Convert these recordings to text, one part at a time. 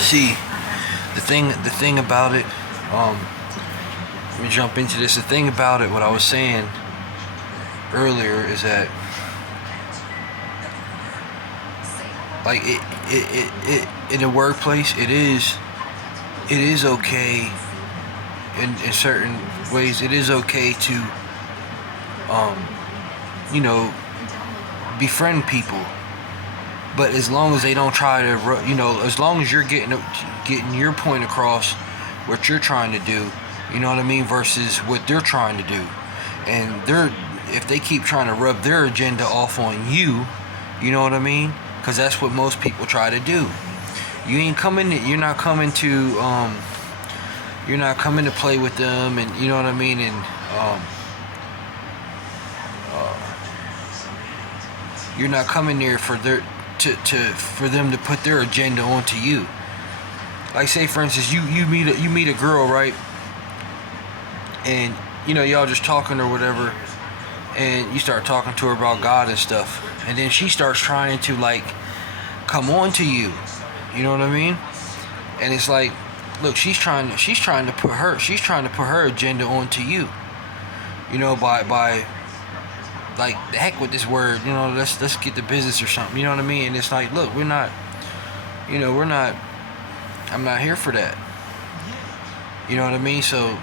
See, the thing about it, let me jump into this. The thing about it, what I was saying earlier is that, like, in the workplace, it is okay in certain ways. It is okay to, um, you know, befriend people, but as long as they don't try to, as long as you're getting your point across, what you're trying to do, you know what I mean, versus what they're trying to do, and if they keep trying to rub their agenda off on you, you know what I mean, because that's what most people try to do. You're not coming to play with them, and you know what I mean, and you're not coming there for for them to put their agenda onto you. Like, say for instance, you meet a girl, right, and y'all just talking or whatever, and you start talking to her about God and stuff, and then she starts trying to, like, come on to you. You know what I mean? And it's like, look, she's trying to put her agenda onto you. By like, the heck with this word. Let's get the business or something. You know what I mean? And it's like, look, we're not. I'm not here for that. You know what I mean? So,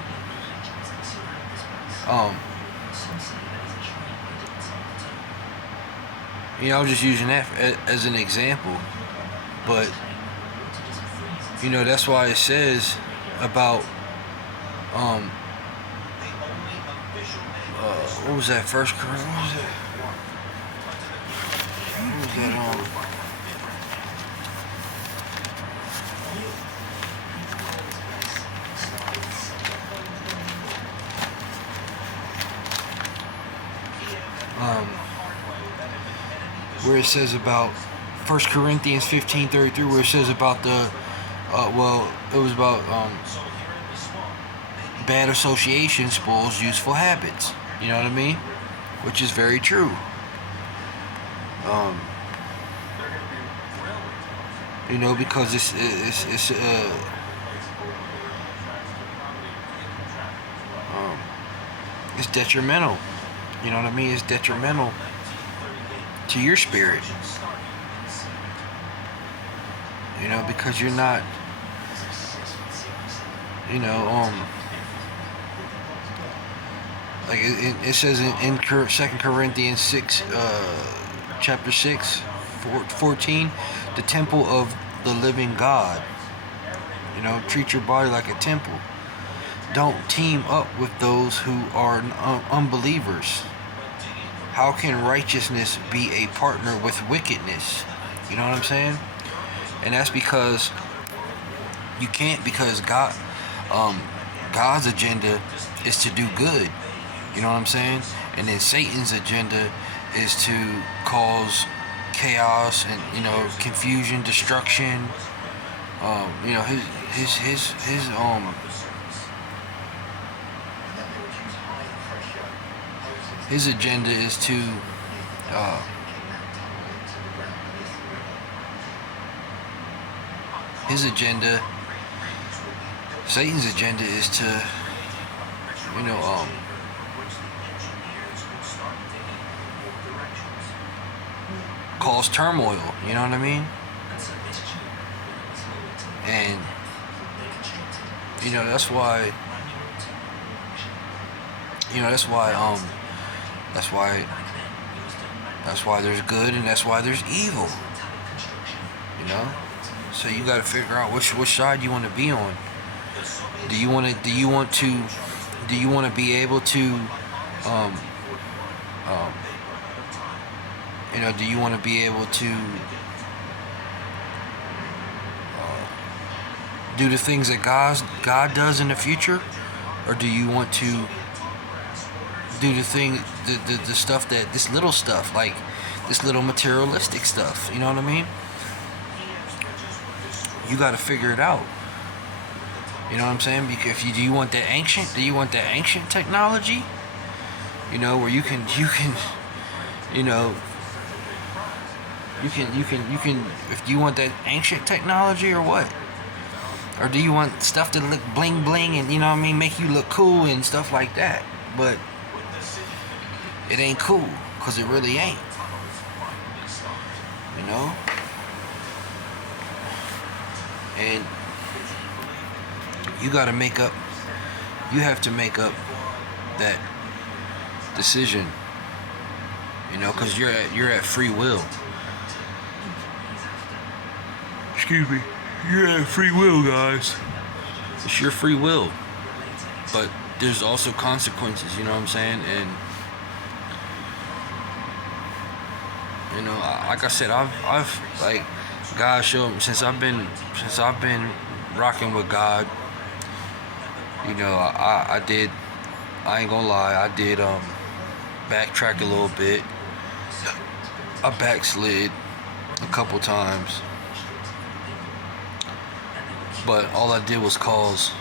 I was just using that as an example, but that's why it says about what was that first? What was that? What was that? Where it says about 1 Corinthians 15:33, where it says about the it was about bad association spoils useful habits. You know what I mean? Which is very true. Because it's detrimental. You know what I mean? It's detrimental to your spirit. Because you're not, like it says in 2 Corinthians 6, chapter 6, 14, the temple of the living God. Treat your body like a temple. Don't team up with those who are unbelievers. How can righteousness be a partner with wickedness? You know what I'm saying? And that's because you can't, because God's agenda is to do good. You know what I'm saying? And then Satan's agenda is to cause chaos and confusion, destruction. His agenda is to Satan's agenda is to cause turmoil. You know what I mean? And that's why that's why there's good and that's why there's evil. So you got to figure out which side you want to be on. Do you want to be able to do you want to be able to do the things that God does in the future, or do you want to do the stuff this little stuff, like this little materialistic stuff? You know what I mean? You got to figure it out. You know what I'm saying? Because do you want that ancient technology? Where you can if you want that ancient technology or what? Or do you want stuff to look bling bling and, you know what I mean, make you look cool and stuff like that? But it ain't cool, because it really ain't. You know? And you gotta make up, you have to make up that decision. You know, because you're at free will. Excuse me. You're at free will, guys. It's your free will. But there's also consequences, you know what I'm saying? And you know, like I said, I've like, God showed me since I've been rocking with God. You know, I did. I ain't gonna lie. I did backtrack a little bit. I backslid a couple times, but all I did was cause.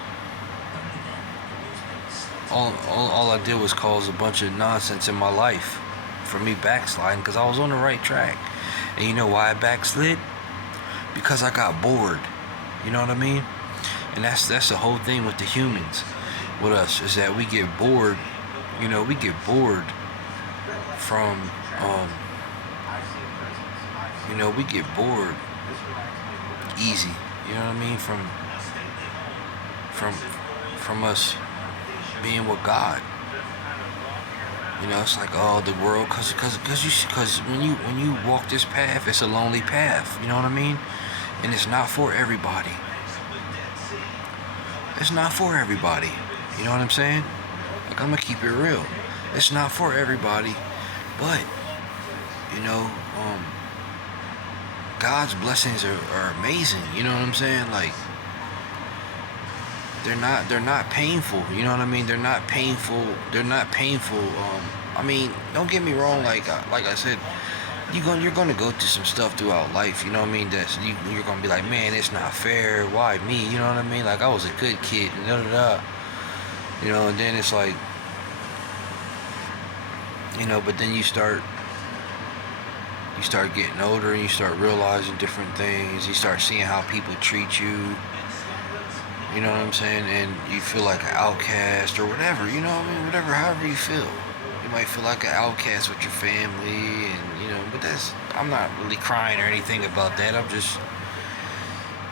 All I did was cause a bunch of nonsense in my life for me backsliding, because I was on the right track. And you know why I backslid? Because I got bored. You know what I mean? And that's the whole thing with the humans, with us, is that we get bored. You know, we get bored from you know, we get bored easy. You know what I mean? From us being with God. You know, it's like, oh, the world, cause when you walk this path, it's a lonely path. You know what I mean? And it's not for everybody. It's not for everybody. You know what I'm saying? Like, I'm gonna keep it real. It's not for everybody, but you know, God's blessings are amazing. You know what I'm saying? Like, they're not painful. You know what I mean? They're not painful. They're not painful. I mean, don't get me wrong. Like I said, you're gonna go through some stuff throughout life. You know what I mean? That's you're gonna be like, man, it's not fair. Why me? You know what I mean? Like, I was a good kid. And da da da. You know, and then it's like, you know, but then you start getting older and you start realizing different things. You start seeing how people treat you. You know what I'm saying? And you feel like an outcast or whatever. You know what I mean? Whatever, however you feel. You might feel like an outcast with your family, and you know, but I'm not really crying or anything about that. I'm just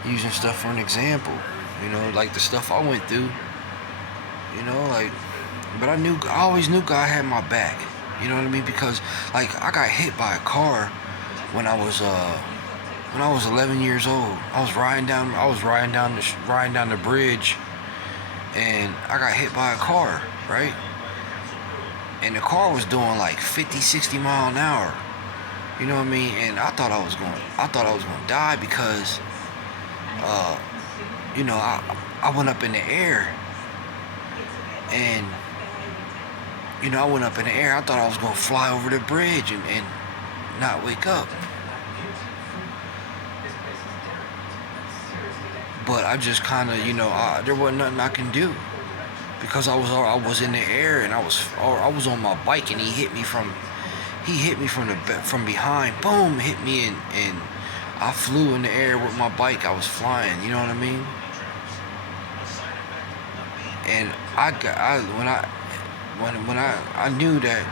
using stuff for an example. You know, like the stuff I went through. You know, like, but I always knew God had my back. You know what I mean? Because like, I got hit by a car when I was 11 years old. I was riding down the bridge, and I got hit by a car, right? And the car was doing like 50, 60 mile an hour. You know what I mean? And I thought I was gonna die, because you know, I went up in the air, and you know, I went up in the air. I thought I was gonna fly over the bridge and not wake up. But I just kind of, you know, there wasn't nothing I can do, because I was in the air, and I was on my bike, and he hit me from behind. Boom, hit me, and I flew in the air with my bike. I was flying. You know what I mean? And I knew that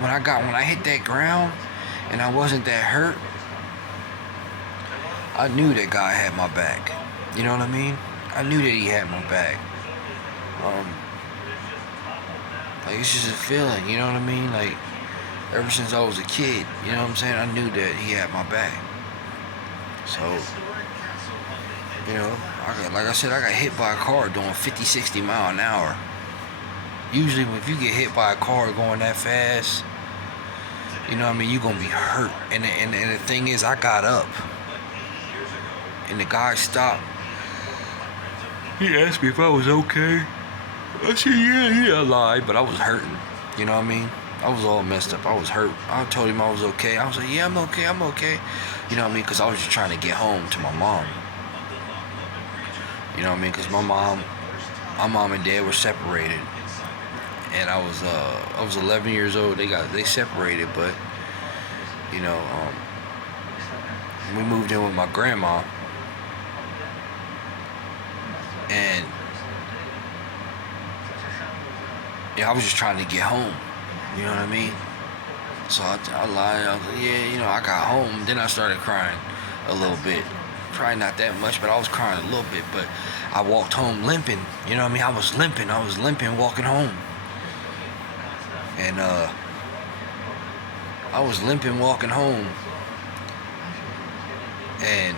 when I hit that ground, and I wasn't that hurt, I knew that God had my back. You know what I mean? I knew that He had my back. Like, it's just a feeling. You know what I mean? Like, ever since I was a kid, you know what I'm saying? I knew that He had my back. So, you know, like I said, I got hit by a car doing 50, 60 mile an hour. Usually, if you get hit by a car going that fast, you know what I mean, you're gonna be hurt. And the thing is, I got up, and the guy stopped. He asked me if I was okay. I said, yeah, I lied, but I was hurting. You know what I mean? I was all messed up. I was hurt. I told him I was okay. I was like, yeah, I'm okay. You know what I mean? Because I was just trying to get home to my mom. You know what I mean? Because my mom and dad were separated, and I was 11 years old. They separated, but you know, we moved in with my grandma, And yeah, I was just trying to get home. You know what I mean? So I lied. I was like, yeah, I got home. Then I started crying a little bit. Probably not that much, but I was crying a little bit. But I walked home limping. You know what I mean? I was limping walking home. And I was limping walking home. And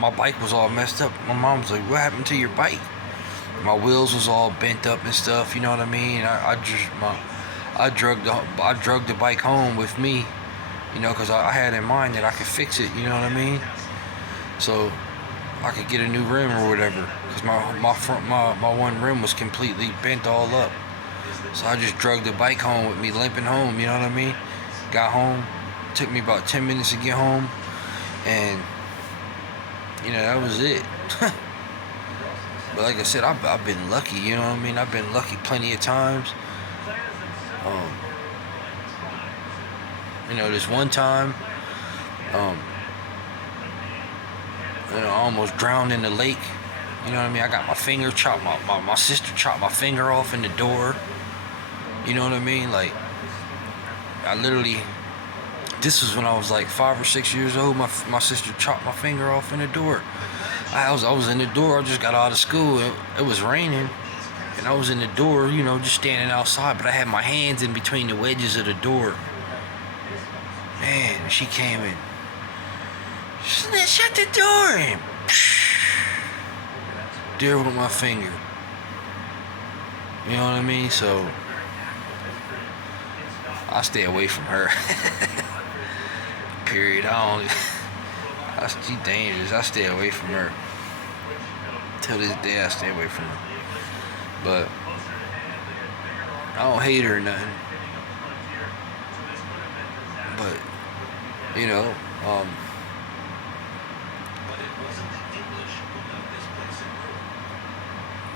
my bike was all messed up. My mom was like, "What happened to your bike?" My wheels was all bent up and stuff. You know what I mean? I drug the bike home with me. Because I had in mind that I could fix it. You know what I mean? So I could get a new rim or whatever. Because my one rim was completely bent all up. So I just drug the bike home with me, limping home. You know what I mean? Got home. Took me about 10 minutes to get home. And that was it. But like I said, I've been lucky, you know what I mean? I've been lucky plenty of times. This one time, I almost drowned in the lake. You know what I mean? I got my finger chopped, my sister chopped my finger off in the door. You know what I mean? Like, I literally, this was when I was like 5 or 6 years old. My sister chopped my finger off in the door. I was in the door. I just got out of school. It was raining, and I was in the door, just standing outside. But I had my hands in between the wedges of the door. Man, she came in. She said, "Shut the door!" And there with my finger. You know what I mean? So I stay away from her. Period. She's dangerous. I stay away from her. Till this day, I stay away from her. But I don't hate her or nothing. But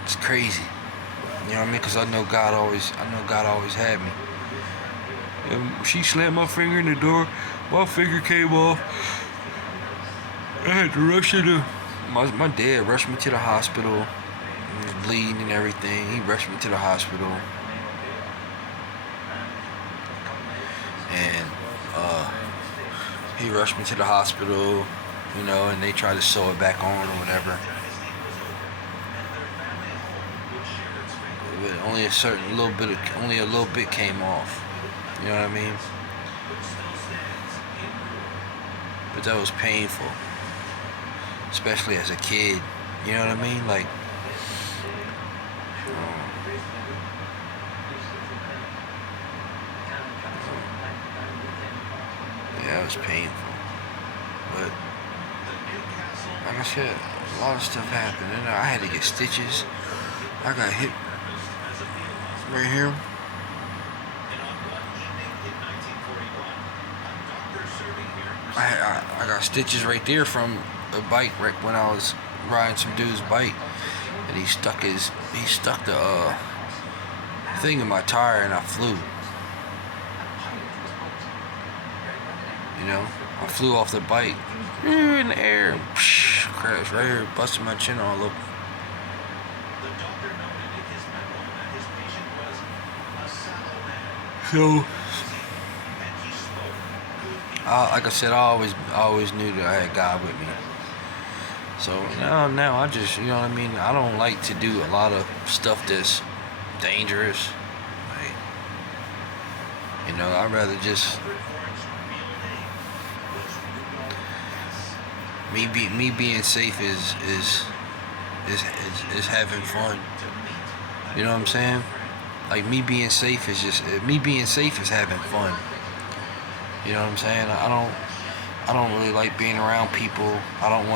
it's crazy. You know what I mean? Because I know God always had me. And she slammed my finger in the door. My finger came off. I had to rush to my dad rushed me to the hospital. I was bleeding and everything. He rushed me to the hospital. And he rushed me to the hospital, and they tried to sew it back on or whatever. But only a little bit came off. You know what I mean? But that was painful. Especially as a kid. You know what I mean? Like, yeah, it was painful. But like I said, a lot of stuff happened. And I had to get stitches. I got hit right here. I got stitches right there from a bike wreck when I was riding some dude's bike, and he stuck the thing in my tire, and I flew. I flew off the bike in the air and crashed right here, busted my chin all up. So, like I said, I always knew that I had God with me. So now I just, you know what I mean? I don't like to do a lot of stuff that's dangerous. Like, I'd rather just me being safe is having fun. You know what I'm saying? Like, me being safe is having fun. You know what I'm saying? I don't really like being around people. I don't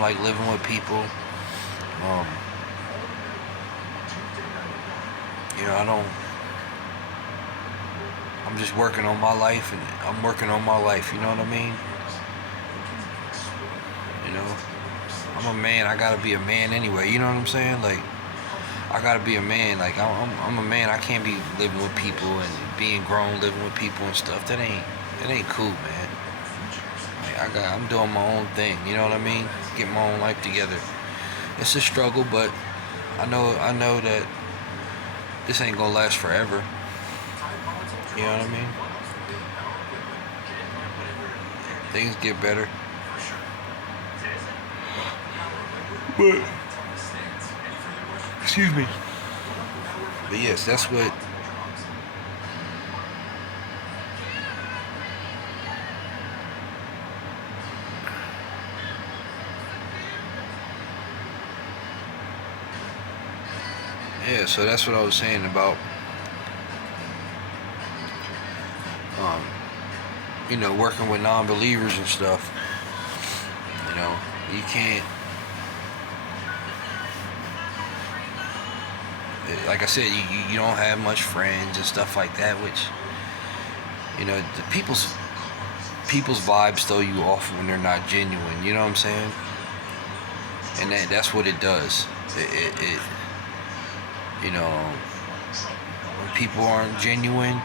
like living with people. I'm just working on my life, and I'm working on my life. You know what I mean? I'm a man. I gotta be a man anyway. You know what I'm saying? Like, I gotta be a man. Like, I'm a man. I can't be living with people and being grown, living with people and stuff. That It ain't cool, man. Like, I'm doing my own thing. You know what I mean? Get my own life together. It's a struggle, but I know that this ain't gonna last forever. You know what I mean? Things get better. But excuse me. But yes, that's what. Yeah, so that's what I was saying about, um, working with non-believers and stuff. You can't. Like I said, you don't have much friends and stuff like that, which, the people's vibes throw you off when they're not genuine. You know what I'm saying? And that's what it does. It when people aren't genuine,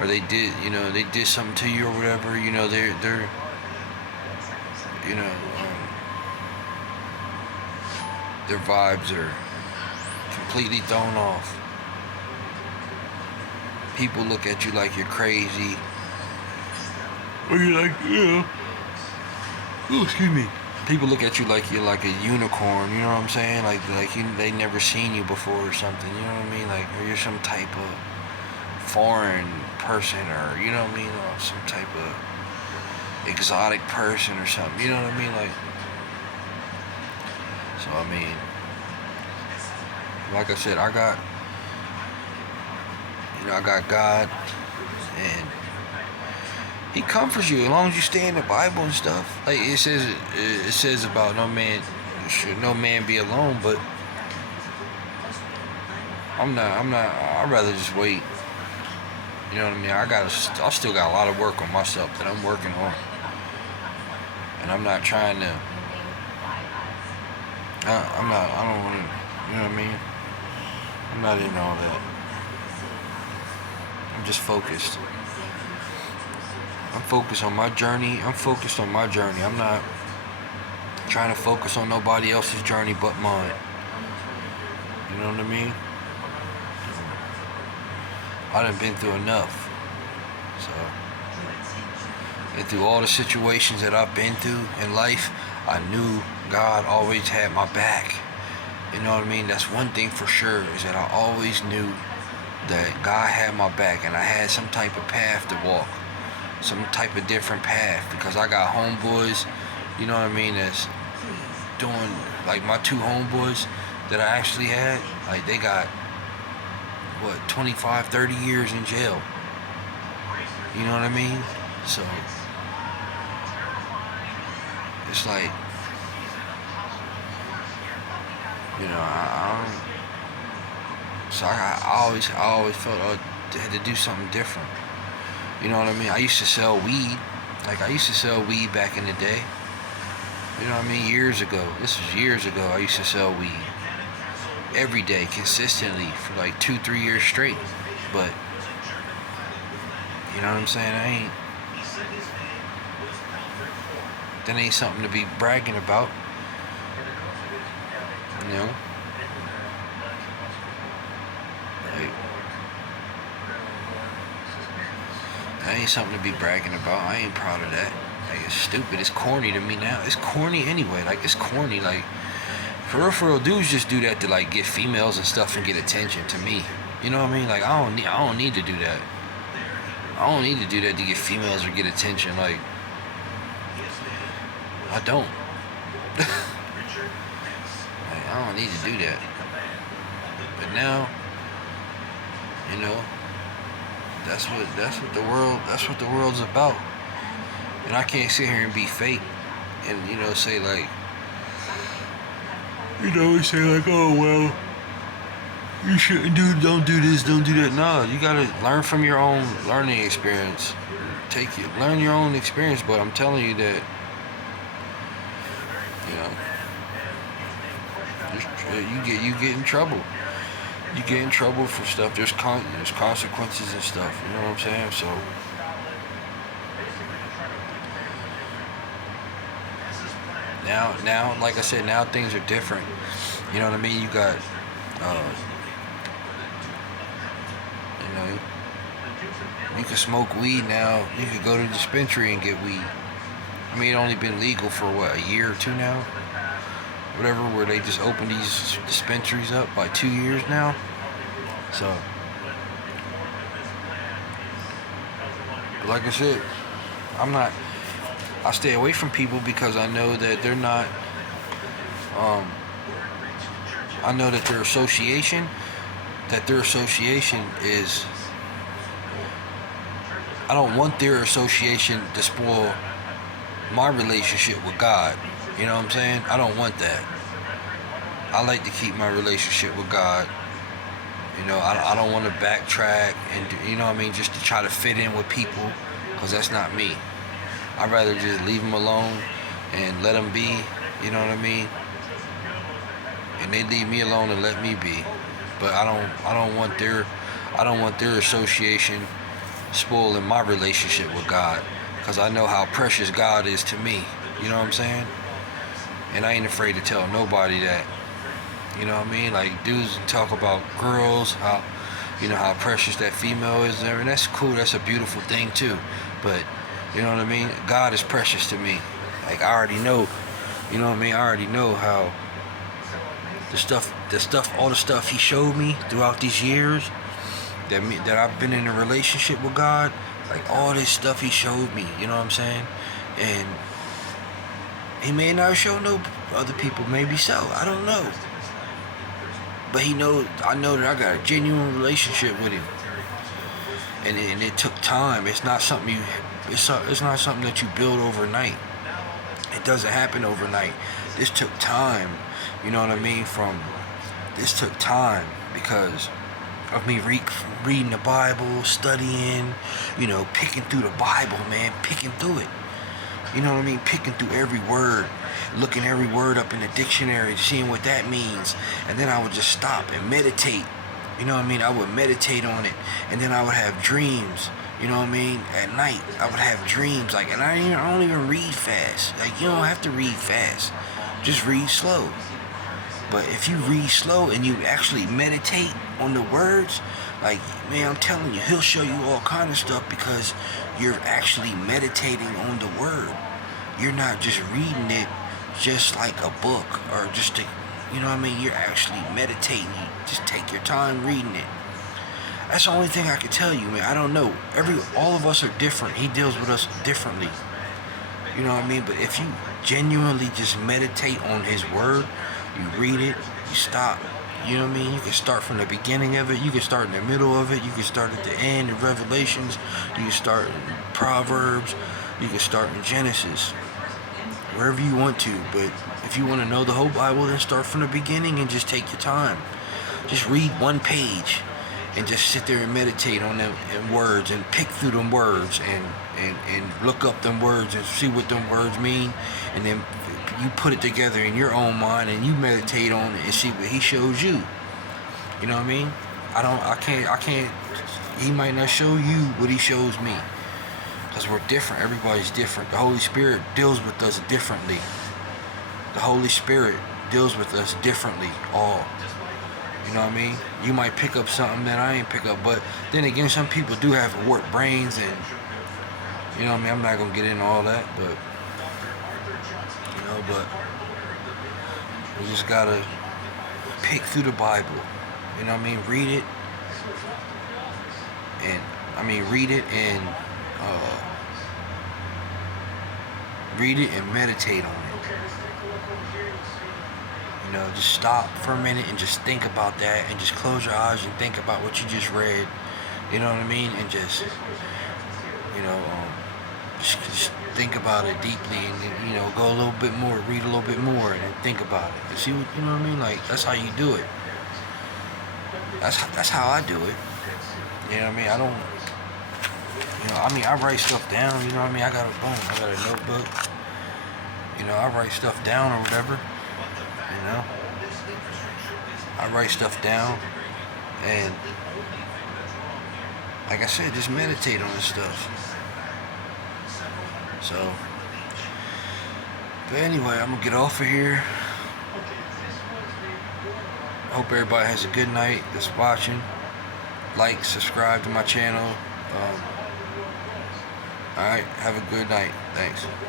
or they did something to you or whatever, they're their vibes are completely thrown off. People look at you like you're crazy, or you're like, oh, excuse me. People look at you like you're like a unicorn. You know what I'm saying? Like they never seen you before or something. You know what I mean? Like, or you're some type of foreign person, or you know what I mean, or some type of exotic person or something. You know what I mean? Like, so I mean, like I said, I got God, and He comforts you as long as you stay in the Bible and stuff. Like it says about should no man be alone, but I'm not. I'd rather just wait. You know what I mean? I still got a lot of work on myself that I'm working on, and I'm not trying to. I don't want to. You know what I mean? I'm not in all that. I'm just focused. I'm focused on my journey. I'm not trying to focus on nobody else's journey but mine. You know what I mean? I done been through enough. So, and through all the situations that I've been through in life, I knew God always had my back. You know what I mean? That's one thing for sure, is that I always knew that God had my back, and I had some type of path to walk. Some type of different path, because I got homeboys, you know what I mean, that's doing, like my two homeboys that I actually had, like they got, 25, 30 years in jail. You know what I mean? So, it's like, I always felt I had to do something different. You know what I mean? I used to sell weed. Like, I used to sell weed back in the day. You know what I mean? Years ago. This was years ago. I used to sell weed every day, consistently, for like 2-3 years straight. But, you know what I'm saying? That ain't something to be bragging about. You know? Like, that ain't something to be bragging about. I ain't proud of that. Like, it's stupid. It's corny to me now. It's corny anyway. Like, it's corny. Like, for real, dudes just do that to, like, get females and stuff and get attention to me. You know what I mean? Like, I don't need to do that. I don't need to do that to get females or get attention. Like, I don't. Like, I don't need to do that. But now, that's what the world's about. And I can't sit here and be fake and say like, say like, oh well, you shouldn't don't do this, don't do that. No, you gotta learn from your own learning experience. Learn your own experience. But I'm telling you that, you get in trouble. You get in trouble for stuff. There's consequences and stuff. You know what I'm saying? So, Now, like I said, now things are different. You know what I mean? You got, you know, you can smoke weed now. You could go to the dispensary and get weed. I mean, it only been legal for what, a year or two now, whatever. Where they just opened these dispensaries up by 2 years now. So, like I said, I stay away from people because I know that they're not. I know that their association is. I don't want their association to spoil my relationship with God. You know what I'm saying? I don't want that. I like to keep my relationship with God. You know, I don't want to backtrack and, you know what I mean, just to try to fit in with people, because that's not me. I'd rather just leave them alone and let them be, you know what I mean? And they leave me alone and let me be. But I don't want their association spoiling my relationship with God, because I know how precious God is to me. You know what I'm saying? And I ain't afraid to tell nobody that. You know what I mean? Like, dudes talk about girls, how, you know, how precious that female is, and that's cool. That's a beautiful thing too. But, you know what I mean? God is precious to me. Like, I already know. You know what I mean? I already know how all the stuff He showed me throughout these years that I've been in a relationship with God. Like, all this stuff He showed me. You know what I'm saying? And He may not show no other people. Maybe so. I don't know. But I know that I got a genuine relationship with Him, and it took time. It's not something it's not something that you build overnight. It doesn't happen overnight. This took time. You know what I mean? This took time because of me reading the Bible, studying, you know, picking through the Bible, man, picking through it. You know what I mean? Picking through every word, looking every word up in the dictionary, seeing what that means. And then I would just stop and meditate. You know what I mean? I would meditate on it. And then I would have dreams. You know what I mean? At night, I would have dreams. Like, and I don't even read fast. Like, you don't have to read fast. Just read slow. But if you read slow and you actually meditate on the words, like, man, I'm telling you, He'll show you all kind of stuff because you're actually meditating on the word. You're not just reading it just like a book or just to, you know what I mean? You're actually meditating. You just take your time reading it. That's the only thing I can tell you, man. I don't know. All of us are different. He deals with us differently. You know what I mean? But if you genuinely just meditate on His word, you read it, you stop. You know what I mean? You can start from the beginning of it. You can start in the middle of it. You can start at the end of Revelations. You can start in Proverbs. You can start in Genesis. Wherever you want to. But if you want to know the whole Bible, then start from the beginning and just take your time. Just read one page and just sit there and meditate on them words and pick through them words and look up them words and see what them words mean, and then you put it together in your own mind and you meditate on it and see what He shows you. You know what I mean? I can't, He might not show you what He shows me, because we're different. Everybody's different. The Holy Spirit deals with us differently. The Holy Spirit deals with us differently, all. You know what I mean? You might pick up something that I ain't pick up, but then again, some people do have warped brains, and you know what I mean? I'm not gonna get into all that, but but we just gotta pick through the Bible. You know what I mean? Read it and meditate on it. You know, just stop for a minute and just think about that, and just close your eyes and think about what you just read. You know what I mean? And just, you know, just think about it deeply, and, you know, go a little bit more, read a little bit more, and then think about it. And see what, you know what I mean? Like, that's how you do it. That's how I do it. You know what I mean? I don't, you know, I mean, I write stuff down, you know what I mean? I got a notebook. You know, I write stuff down or whatever. You know, I write stuff down, and like I said, just meditate on this stuff. So But anyway, I'm gonna get off of here. I hope everybody has a good night that's watching. Like, subscribe to my channel. Alright, have a good night. Thanks.